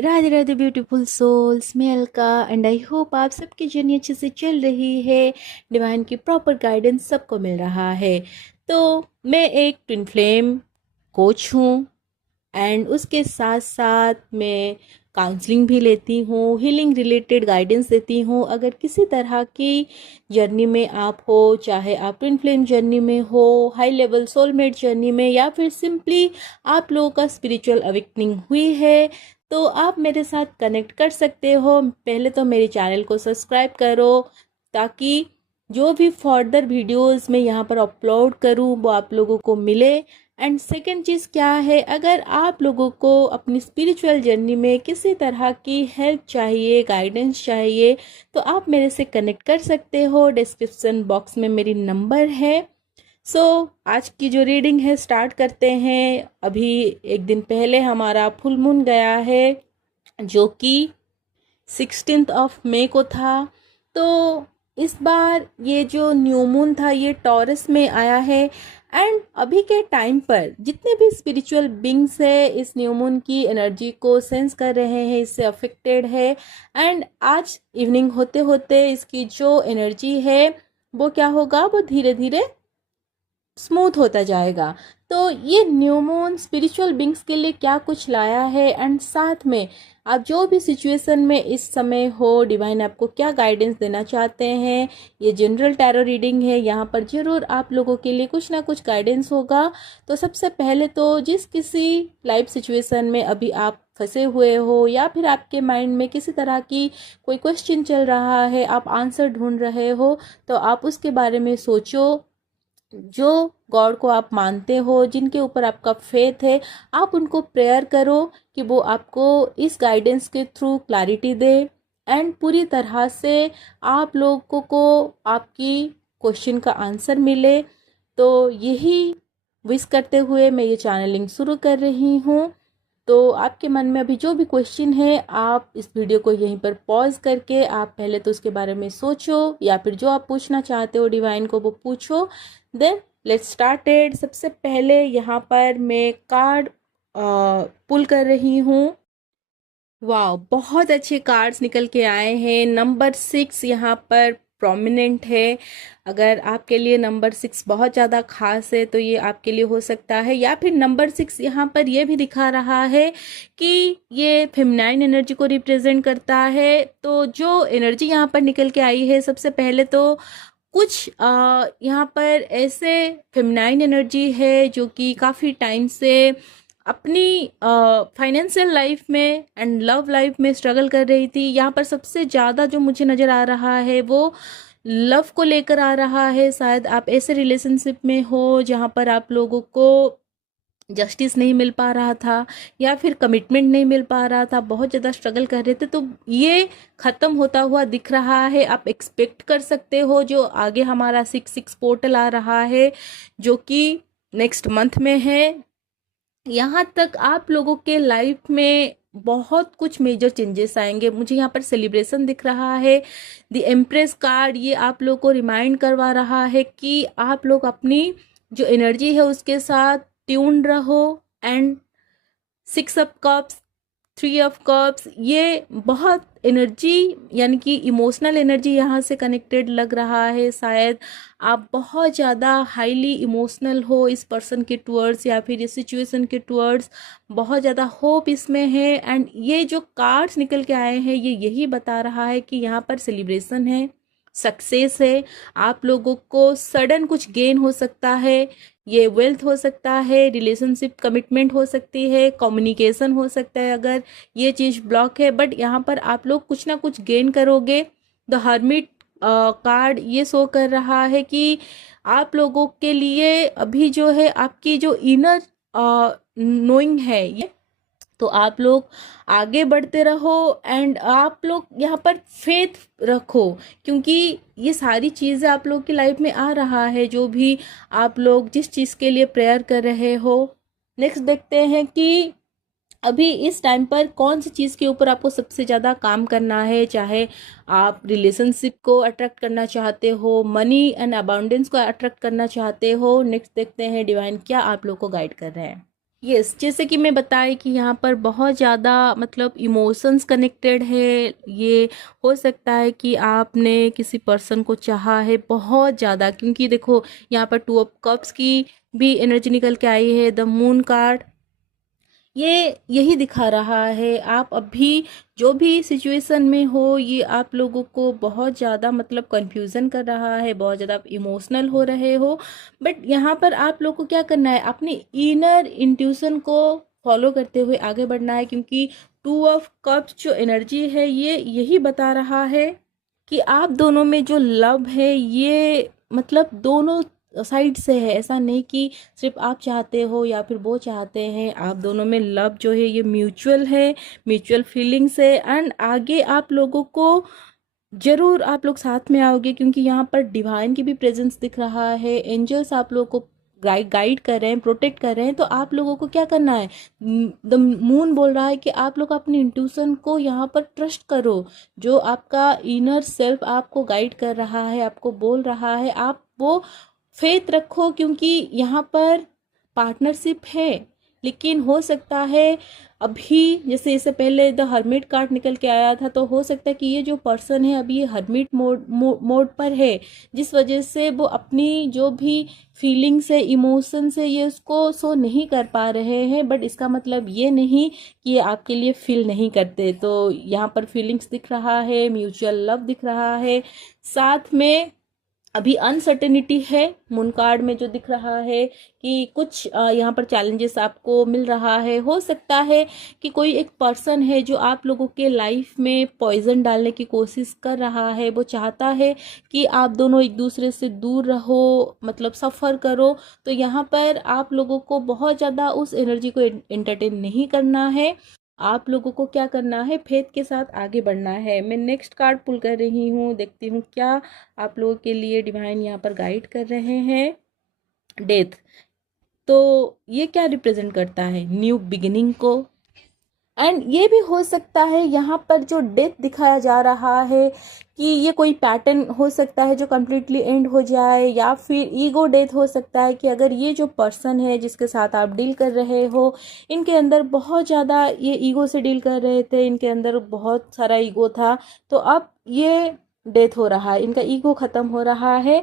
Radhe Radhe beautiful souls, मैं Alka and I hope आप सबकी जर्नी अच्छे से चल रही है। डिवाइन की प्रॉपर गाइडेंस सबको मिल रहा है। तो मैं एक ट्विन फ्लेम कोच हूँ एंड उसके साथ साथ मैं काउंसलिंग भी लेती हूँ, हीलिंग रिलेटेड गाइडेंस देती हूँ। अगर किसी तरह की जर्नी में आप हो, चाहे आप ट्विन फ्लेम जर्नी में हो, हाई लेवल सोलमेट जर्नी में, या फिर सिंपली आप लोगों का स्पिरिचुअल अवेकनिंग हुई है, तो आप मेरे साथ कनेक्ट कर सकते हो। पहले तो मेरे चैनल को सब्सक्राइब करो ताकि जो भी फर्दर वीडियोस मैं यहाँ पर अपलोड करूँ वो आप लोगों को मिले। एंड सेकेंड चीज़ क्या है, अगर आप लोगों को अपनी स्पिरिचुअल जर्नी में किसी तरह की हेल्प चाहिए, गाइडेंस चाहिए, तो आप मेरे से कनेक्ट कर सकते हो। डिस्क्रिप्शन बॉक्स में मेरी नंबर है। आज की जो रीडिंग है स्टार्ट करते हैं। अभी एक दिन पहले हमारा फुल मून गया है जो कि 16 ऑफ मई को था। तो इस बार ये जो न्यू मून था ये टॉरस में आया है। एंड अभी के टाइम पर जितने भी स्पिरिचुअल बींग्स है इस न्यू मून की एनर्जी को सेंस कर रहे हैं, इससे अफेक्टेड है। एंड आज इवनिंग होते होते इसकी जो एनर्जी है वो क्या होगा, वो धीरे धीरे स्मूथ होता जाएगा। तो ये न्यू मून स्पिरिचुअल बींग्स के लिए क्या कुछ लाया है, एंड साथ में आप जो भी सिचुएशन में इस समय हो, डिवाइन आपको क्या गाइडेंस देना चाहते हैं। ये जनरल टैरो रीडिंग है, यहाँ पर जरूर आप लोगों के लिए कुछ ना कुछ गाइडेंस होगा। तो सबसे पहले तो जिस किसी लाइफ सिचुएशन में अभी आप फंसे हुए हो, या फिर आपके माइंड में किसी तरह की कोई क्वेश्चन चल रहा है, आप आंसर ढूंढ रहे हो, तो आप उसके बारे में सोचो। जो गॉड को आप मानते हो, जिनके ऊपर आपका फेथ है, आप उनको प्रेयर करो कि वो आपको इस गाइडेंस के थ्रू क्लैरिटी दे एंड पूरी तरह से आप लोगों को आपकी क्वेश्चन का आंसर मिले। तो यही विश करते हुए मैं ये चैनलिंग शुरू कर रही हूँ। तो आपके मन में अभी जो भी क्वेश्चन है, आप इस वीडियो को यहीं पर पॉज करके आप पहले तो उसके बारे में सोचो, या फिर जो आप पूछना चाहते हो डिवाइन को वो पूछो। Then let's started. सबसे पहले यहाँ पर मैं कार्ड पुल कर रही हूँ। वाह, बहुत अच्छे कार्ड्स निकल के आए हैं। नंबर 6 यहाँ पर प्रोमिनेंट है। अगर आपके लिए नंबर 6 बहुत ज़्यादा खास है तो ये आपके लिए हो सकता है। या फिर नंबर 6 यहाँ पर ये भी दिखा रहा है कि ये फेमिनाइन एनर्जी को रिप्रेजेंट करता है। तो जो एनर्जी यहाँ पर निकल के आई है, सबसे पहले तो कुछ यहाँ पर ऐसे फेमिनाइन एनर्जी है जो कि काफ़ी टाइम से अपनी फाइनेंशियल लाइफ में एंड लव लाइफ में स्ट्रगल कर रही थी। यहाँ पर सबसे ज़्यादा जो मुझे नज़र आ रहा है वो लव को लेकर आ रहा है। शायद आप ऐसे रिलेशनशिप में हो जहाँ पर आप लोगों को जस्टिस नहीं मिल पा रहा था, या फिर कमिटमेंट नहीं मिल पा रहा था, बहुत ज़्यादा स्ट्रगल कर रहे थे। तो ये ख़त्म होता हुआ दिख रहा है। आप एक्सपेक्ट कर सकते हो जो आगे हमारा 6-6 पोर्टल आ रहा है जो कि नेक्स्ट मंथ में है। यहाँ तक आप लोगों के लाइफ में बहुत कुछ मेजर चेंजेस आएंगे। मुझे यहाँ पर सेलिब्रेशन दिख रहा है। द एम्प्रेस कार्ड ये आप लोग को रिमाइंड करवा रहा है कि आप लोग अपनी जो एनर्जी है उसके साथ ट्यून्ड रहो। And 6 of cups, 3 of cups, ये बहुत एनर्जी यानी कि इमोशनल एनर्जी यहाँ से कनेक्टेड लग रहा है। शायद आप बहुत ज़्यादा हाईली इमोशनल हो इस पर्सन के टुवर्ड्स, या फिर इस सिचुएशन के टुवर्ड्स बहुत ज़्यादा होप इसमें है। एंड ये जो कार्ड्स निकल के आए हैं ये यही बता रहा है कि यहाँ पर सेलिब्रेशन है, सक्सेस है। आप लोगों को सडन कुछ गेन हो सकता है। ये वेल्थ हो सकता है, रिलेशनशिप कमिटमेंट हो सकती है, कम्युनिकेशन हो सकता है अगर ये चीज़ ब्लॉक है। बट यहाँ पर आप लोग कुछ ना कुछ गेन करोगे। द हर्मिट कार्ड ये शो कर रहा है कि आप लोगों के लिए अभी जो है आपकी जो इनर नोइंग है ये, तो आप लोग आगे बढ़ते रहो एंड आप लोग यहाँ पर फेथ रखो, क्योंकि ये सारी चीज़ें आप लोग की लाइफ में आ रहा है जो भी आप लोग जिस चीज़ के लिए प्रेयर कर रहे हो। नेक्स्ट देखते हैं कि अभी इस टाइम पर कौन सी चीज़ के ऊपर आपको सबसे ज़्यादा काम करना है। चाहे आप रिलेशनशिप को अट्रैक्ट करना चाहते हो, मनी एंड अबाउंडेंस को अट्रैक्ट करना चाहते हो। नेक्स्ट देखते हैं डिवाइन क्या आप लोग को गाइड कर रहे हैं। यस, जैसे कि मैं बताई कि यहाँ पर बहुत ज़्यादा मतलब इमोशंस कनेक्टेड है। ये हो सकता है कि आपने किसी पर्सन को चाहा है बहुत ज़्यादा, क्योंकि देखो यहाँ पर 2 ऑफ कप्स की भी एनर्जी निकल के आई है, द मून कार्ड। ये यही दिखा रहा है आप अभी जो भी सिचुएशन में हो, ये आप लोगों को बहुत ज़्यादा मतलब कंफ्यूजन कर रहा है, बहुत ज़्यादा आप इमोशनल हो रहे हो। बट यहाँ पर आप लोग को क्या करना है, अपनी इनर इंट्यूशन को फॉलो करते हुए आगे बढ़ना है, क्योंकि 2 ऑफ कप्स जो एनर्जी है ये यही बता रहा है कि आप दोनों में जो लव है ये मतलब दोनों साइड से है। ऐसा नहीं कि सिर्फ आप चाहते हो या फिर वो चाहते हैं, आप दोनों में लव जो है ये म्यूचुअल है, म्यूचुअल फीलिंग्स है। एंड आगे आप लोगों को जरूर आप लोग साथ में आओगे, क्योंकि यहाँ पर डिवाइन की भी प्रेजेंस दिख रहा है, एंजल्स आप लोगों को गाइड कर रहे हैं, प्रोटेक्ट कर रहे हैं। तो आप लोगों को क्या करना है, द मून बोल रहा है कि आप लोग अपनी इंट्यूशन को यहाँ पर ट्रस्ट करो। जो आपका इनर सेल्फ आपको गाइड कर रहा है, आपको बोल रहा है, आप वो फेथ रखो, क्योंकि यहाँ पर पार्टनरशिप है। लेकिन हो सकता है अभी, जैसे इससे पहले द हर्मिट कार्ड निकल के आया था, तो हो सकता है कि ये जो पर्सन है अभी ये हर्मिट मोड पर है, जिस वजह से वो अपनी जो भी फीलिंग्स है, इमोशंस है, ये उसको शो नहीं कर पा रहे हैं। बट इसका मतलब ये नहीं कि ये आपके लिए फील नहीं करते। तो यहाँ पर फीलिंग्स दिख रहा है, म्यूचुअल लव दिख रहा है, साथ में अभी अनसर्टेनिटी है मून कार्ड में जो दिख रहा है कि कुछ यहाँ पर चैलेंजेस आपको मिल रहा है। हो सकता है कि कोई एक पर्सन है जो आप लोगों के लाइफ में पॉइजन डालने की कोशिश कर रहा है, वो चाहता है कि आप दोनों एक दूसरे से दूर रहो, मतलब सफ़र करो। तो यहाँ पर आप लोगों को बहुत ज़्यादा उस एनर्जी को एंटरटेन नहीं करना है, आप लोगों को क्या करना है, फेथ के साथ आगे बढ़ना है। मैं नेक्स्ट कार्ड पुल कर रही हूँ, देखती हूँ क्या आप लोगों के लिए डिवाइन यहाँ पर गाइड कर रहे हैं। डेथ, तो ये क्या रिप्रेजेंट करता है, न्यू बिगिनिंग को। एंड ये भी हो सकता है यहाँ पर जो डेथ दिखाया जा रहा है कि ये कोई पैटर्न हो सकता है जो कम्प्लीटली एंड हो जाए, या फिर ईगो डेथ हो सकता है कि अगर ये जो पर्सन है जिसके साथ आप डील कर रहे हो, इनके अंदर बहुत ज़्यादा ये ईगो से डील कर रहे थे, इनके अंदर बहुत सारा ईगो था, तो अब ये डेथ हो रहा है, इनका ईगो ख़त्म हो रहा है।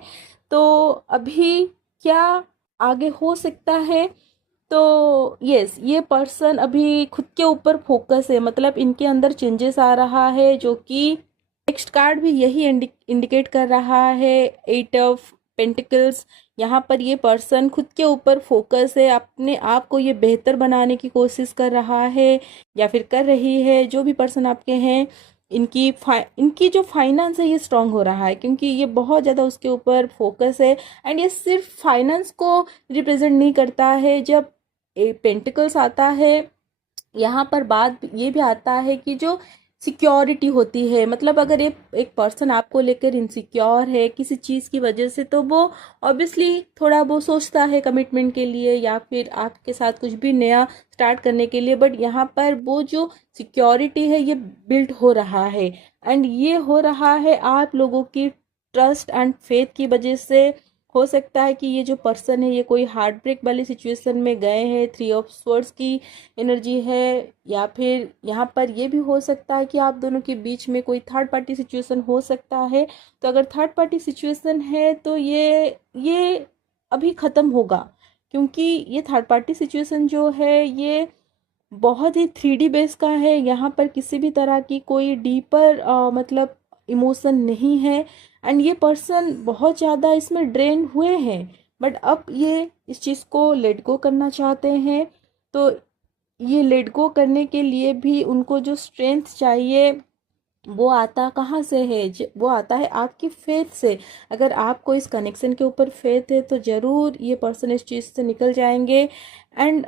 तो अभी क्या आगे हो सकता है, तो यस, ये पर्सन अभी खुद के ऊपर फोकस है, मतलब इनके अंदर चेंजेस आ रहा है, जो कि नेक्स्ट कार्ड भी यही इंडिकेट कर रहा है, 8 ऑफ पेंटिकल्स। यहाँ पर ये पर्सन खुद के ऊपर फोकस है, अपने आप को ये बेहतर बनाने की कोशिश कर रहा है या फिर कर रही है। जो भी पर्सन आपके हैं, इनकी जो फाइनेंस है ये स्ट्रांग हो रहा है, क्योंकि ये बहुत ज़्यादा उसके ऊपर फोकस है। एंड ये सिर्फ फाइनेंस को रिप्रेजेंट नहीं करता है, जब पेंटिकल्स आता है यहाँ पर बात ये भी आता है कि जो सिक्योरिटी होती है, मतलब अगर एक पर्सन आपको लेकर इनसिक्योर है किसी चीज़ की वजह से, तो वो ऑब्वियसली थोड़ा वो सोचता है कमिटमेंट के लिए या फिर आपके साथ कुछ भी नया स्टार्ट करने के लिए। बट यहाँ पर वो जो सिक्योरिटी है ये बिल्ड हो रहा है, एंड ये हो रहा है आप लोगों की ट्रस्ट एंड फेथ की वजह से। हो सकता है कि ये जो पर्सन है ये कोई हार्ट ब्रेक वाली सिचुएशन में गए हैं, 3 ऑफ स्वॉर्ड्स की एनर्जी है, या फिर यहाँ पर ये भी हो सकता है कि आप दोनों के बीच में कोई थर्ड पार्टी सिचुएशन हो सकता है। तो अगर थर्ड पार्टी सिचुएशन है तो ये अभी ख़त्म होगा, क्योंकि ये थर्ड पार्टी सिचुएशन जो है ये बहुत ही 3D बेस का है। यहाँ पर किसी भी तरह की कोई डीपर मतलब इमोशन नहीं है, एंड ये पर्सन बहुत ज़्यादा इसमें ड्रेन हुए हैं, बट अब ये इस चीज़ को लेट गो करना चाहते हैं। तो ये लेट गो करने के लिए भी उनको जो स्ट्रेंथ चाहिए वो आता कहाँ से है, वो आता है आपकी फेथ से। अगर आपको इस कनेक्शन के ऊपर फेथ है तो ज़रूर ये पर्सन इस चीज़ से निकल जाएंगे। एंड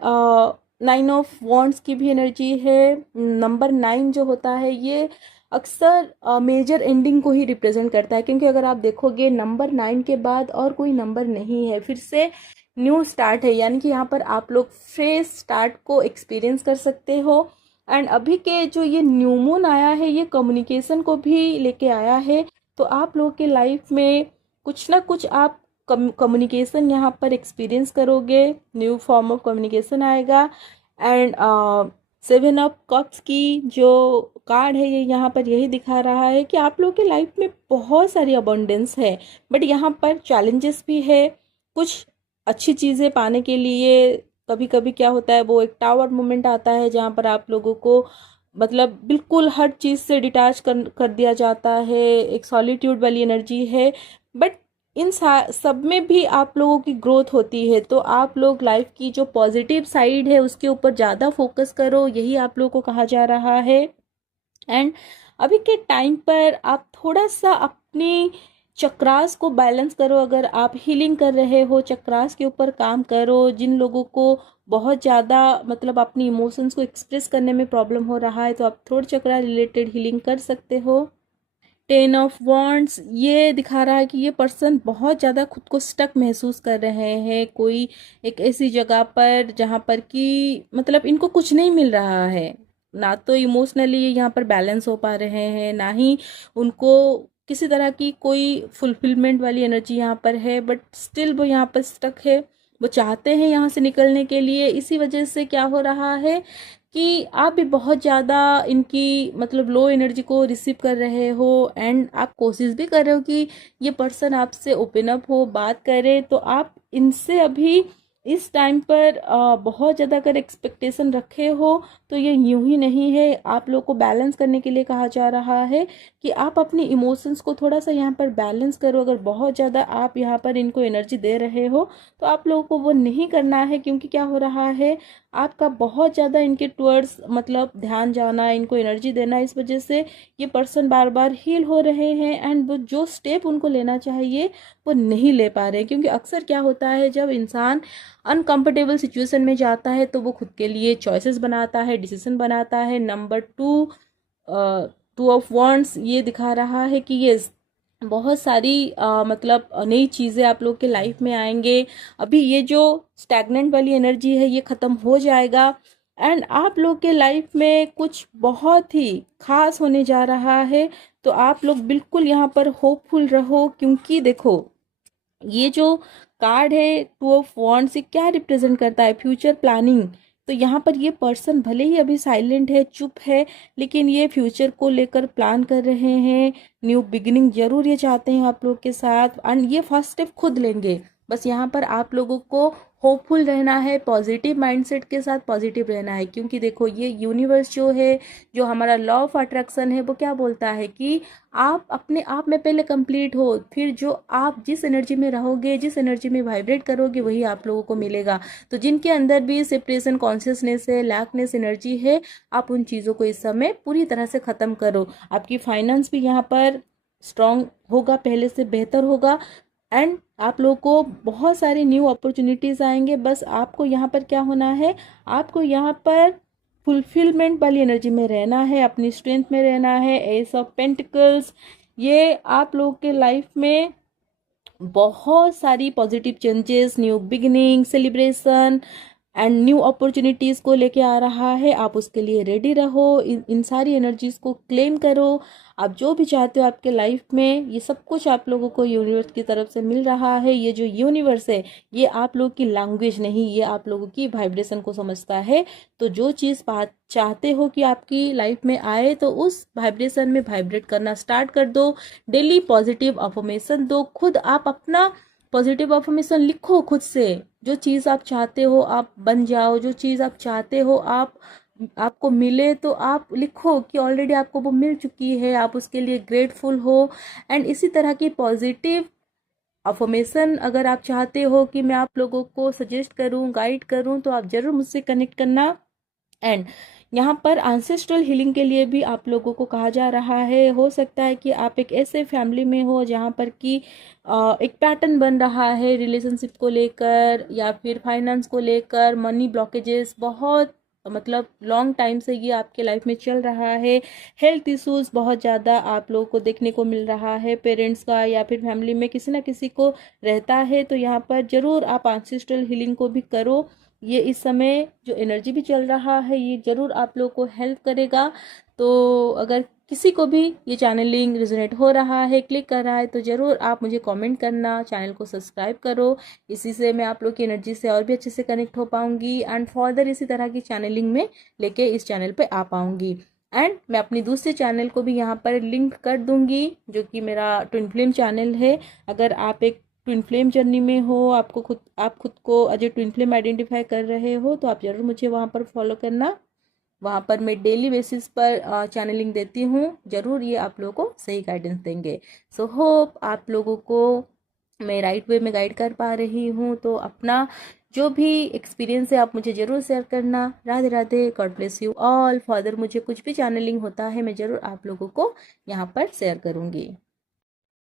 9 ऑफ वॉन्ड्स की भी एनर्जी है। नंबर 9 जो होता है ये अक्सर मेजर एंडिंग को ही रिप्रेजेंट करता है, क्योंकि अगर आप देखोगे नंबर 9 के बाद और कोई नंबर नहीं है, फिर से न्यू स्टार्ट है, यानी कि यहाँ पर आप लोग फ्रेश स्टार्ट को एक्सपीरियंस कर सकते हो। एंड अभी के जो ये न्यू मून आया है ये कम्युनिकेशन को भी लेके आया है, तो आप लोगों के लाइफ में कुछ ना कुछ आप कम्युनिकेशन यहाँ पर एक्सपीरियंस करोगे, न्यू फॉर्म ऑफ कम्युनिकेशन आएगा। एंड 7 ऑफ कप्स की जो कार्ड है ये यहाँ पर यही दिखा रहा है कि आप लोगों की लाइफ में बहुत सारी अबंडेंस है, बट यहाँ पर चैलेंजेस भी है। कुछ अच्छी चीज़ें पाने के लिए कभी कभी क्या होता है, वो एक टावर मोमेंट आता है जहाँ पर आप लोगों को मतलब बिल्कुल हर चीज़ से डिटैच कर दिया जाता है, एक सॉलिट्यूड वाली एनर्जी है। बट इन सब में भी आप लोगों की ग्रोथ होती है, तो आप लोग लाइफ की जो पॉजिटिव साइड है उसके ऊपर ज़्यादा फोकस करो, यही आप लोगों को कहा जा रहा है। एंड अभी के टाइम पर आप थोड़ा सा अपनी चक्रास को बैलेंस करो। अगर आप हीलिंग कर रहे हो, चक्रास के ऊपर काम करो। जिन लोगों को बहुत ज़्यादा मतलब अपनी इमोशंस को एक्सप्रेस करने में प्रॉब्लम हो रहा है, तो आप थ्रोट चक्रा रिलेटेड हीलिंग कर सकते हो। 10 ऑफ वॉन्ड्स ये दिखा रहा है कि ये पर्सन बहुत ज़्यादा खुद को स्टक महसूस कर रहे हैं, कोई एक ऐसी जगह पर जहाँ पर कि मतलब इनको कुछ नहीं मिल रहा है। ना तो इमोशनली यहाँ पर बैलेंस हो पा रहे हैं, ना ही उनको किसी तरह की कोई फुलफिलमेंट वाली एनर्जी यहाँ पर है, बट स्टिल वो यहाँ पर स्टक है। वो चाहते हैं यहाँ से निकलने के लिए। इसी वजह से क्या हो रहा है कि आप भी बहुत ज़्यादा इनकी मतलब लो एनर्जी को रिसीव कर रहे हो। एंड आप कोशिश भी कर रहे हो कि ये पर्सन आपसे ओपन अप हो, बात करे। तो आप इनसे अभी इस टाइम पर बहुत ज़्यादा अगर एक्सपेक्टेशन रखे हो तो ये यूं ही नहीं है। आप लोग को बैलेंस करने के लिए कहा जा रहा है कि आप अपनी इमोशंस को थोड़ा सा यहाँ पर बैलेंस करो। अगर बहुत ज़्यादा आप यहाँ पर इनको एनर्जी दे रहे हो तो आप लोगों को वो नहीं करना है, क्योंकि क्या हो रहा है, आपका बहुत ज़्यादा इनके टुवर्ड्स मतलब ध्यान जाना, इनको एनर्जी देना, इस वजह से ये पर्सन बार बार हील हो रहे हैं। एंड वो जो स्टेप उनको लेना चाहिए वो नहीं ले पा रहे, क्योंकि अक्सर क्या होता है जब इंसान अनकंफर्टेबल सिचुएशन में जाता है तो वो खुद के लिए चॉइसेस बनाता है, डिसीजन बनाता है। नंबर 2 ऑफ वॉन्ड्स ये दिखा रहा है कि ये बहुत सारी मतलब नई चीज़ें आप लोग के लाइफ में आएंगे। अभी ये जो स्टैग्नेंट वाली एनर्जी है ये ख़त्म हो जाएगा। एंड आप लोग के लाइफ में कुछ बहुत ही खास होने जा रहा है। तो आप लोग बिल्कुल यहाँ पर होपफुल रहो, क्योंकि देखो ये जो कार्ड है 2 ऑफ वॉन्ड्स ये क्या रिप्रेजेंट करता है, फ्यूचर प्लानिंग। तो यहाँ पर ये पर्सन भले ही अभी साइलेंट है, चुप है, लेकिन ये फ्यूचर को लेकर प्लान कर रहे हैं। न्यू बिगिनिंग जरूर ये चाहते हैं आप लोग के साथ। एंड ये फर्स्ट स्टेप खुद लेंगे। बस यहाँ पर आप लोगों को होपफुल रहना है, पॉजिटिव माइंडसेट के साथ पॉजिटिव रहना है। क्योंकि देखो ये यूनिवर्स जो है, जो हमारा लॉ ऑफ अट्रैक्शन है, वो क्या बोलता है कि आप अपने आप में पहले कंप्लीट हो, फिर जो आप जिस एनर्जी में रहोगे, जिस एनर्जी में वाइब्रेट करोगे, वही आप लोगों को मिलेगा। तो जिनके अंदर भी सेपरेशन कॉन्शियसनेस है, लैकनेस एनर्जी है, आप उन चीज़ों को इस समय पूरी तरह से ख़त्म करो। आपकी फाइनेंस भी यहाँ पर स्ट्रांग होगा, पहले से बेहतर होगा। एंड आप लोगों को बहुत सारी न्यू अपॉर्चुनिटीज़ आएंगे। बस आपको यहाँ पर क्या होना है, आपको यहाँ पर फुलफिलमेंट वाली एनर्जी में रहना है, अपनी स्ट्रेंथ में रहना है। एस ऑफ पेंटिकल्स ये आप लोगों के लाइफ में बहुत सारी positive changes, new beginning, celebration and new opportunities को लेके आ रहा है। आप उसके लिए रेडी रहो, इन सारी एनर्जीज़ को क्लेम करो। आप जो भी चाहते हो आपके लाइफ में, ये सब कुछ आप लोगों को यूनिवर्स की तरफ से मिल रहा है। ये जो यूनिवर्स है ये आप लोग की लैंग्वेज नहीं, ये आप लोगों की वाइब्रेशन को समझता है। तो जो चीज़ चाहते हो कि आपकी लाइफ में आए, तो उस वाइब्रेशन में वाइब्रेट करना स्टार्ट कर दो। डेली पॉजिटिव अफर्मेशन दो, खुद आप अपना पॉजिटिव अफर्मेशन लिखो खुद से। जो चीज़ आप चाहते हो आप बन जाओ, जो चीज़ आप चाहते हो आपको मिले, तो आप लिखो कि ऑलरेडी आपको वो मिल चुकी है, आप उसके लिए ग्रेटफुल हो। एंड इसी तरह की पॉजिटिव अफर्मेशन अगर आप चाहते हो कि मैं आप लोगों को सजेस्ट करूं, गाइड करूं, तो आप ज़रूर मुझसे कनेक्ट करना। एंड यहाँ पर एंसेस्ट्रल हीलिंग के लिए भी आप लोगों को कहा जा रहा है। हो सकता है कि आप एक ऐसे फैमिली में हो जहाँ पर कि एक पैटर्न बन रहा है रिलेशनशिप को लेकर, या फिर फाइनेंस को लेकर, मनी ब्लॉकेजेस बहुत मतलब लॉन्ग टाइम से ये आपके लाइफ में चल रहा है। हेल्थ इश्यूज बहुत ज़्यादा आप लोगों को देखने को मिल रहा है, पेरेंट्स का या फिर फैमिली में किसी ना किसी को रहता है। तो यहाँ पर ज़रूर आप एंसेस्ट्रल हीलिंग को भी करो। ये इस समय जो एनर्जी भी चल रहा है ये ज़रूर आप लोग को हेल्प करेगा। तो अगर किसी को भी ये चैनलिंग रिजोनेट हो रहा है, क्लिक कर रहा है, तो ज़रूर आप मुझे कमेंट करना, चैनल को सब्सक्राइब करो। इसी से मैं आप लोग की एनर्जी से और भी अच्छे से कनेक्ट हो पाऊंगी एंड फर्दर इसी तरह की चैनलिंग में लेके इस चैनल पे आ पाऊंगी। एंड मैं अपनी दूसरे चैनल को भी यहाँ पर लिंक कर दूंगी, जो कि मेरा ट्विन फ्लेम चैनल है। अगर आप एक ट्विन फ्लेम जर्नी में हो, आप खुद को as a twin flame identify कर रहे हो, तो आप ज़रूर मुझे वहाँ पर फॉलो करना। वहाँ पर मैं डेली बेसिस पर चैनलिंग देती हूँ, ज़रूर ये आप लोगों को सही गाइडेंस देंगे। सो होप आप लोगों को मैं राइट वे में गाइड कर पा रही हूँ। तो अपना जो भी एक्सपीरियंस है आप मुझे ज़रूर शेयर करना। Radhe Radhe, God bless you all. Further मुझे कुछ भी चैनलिंग होता है मैं ज़रूर आप लोगों को यहाँ पर शेयर करूँगी।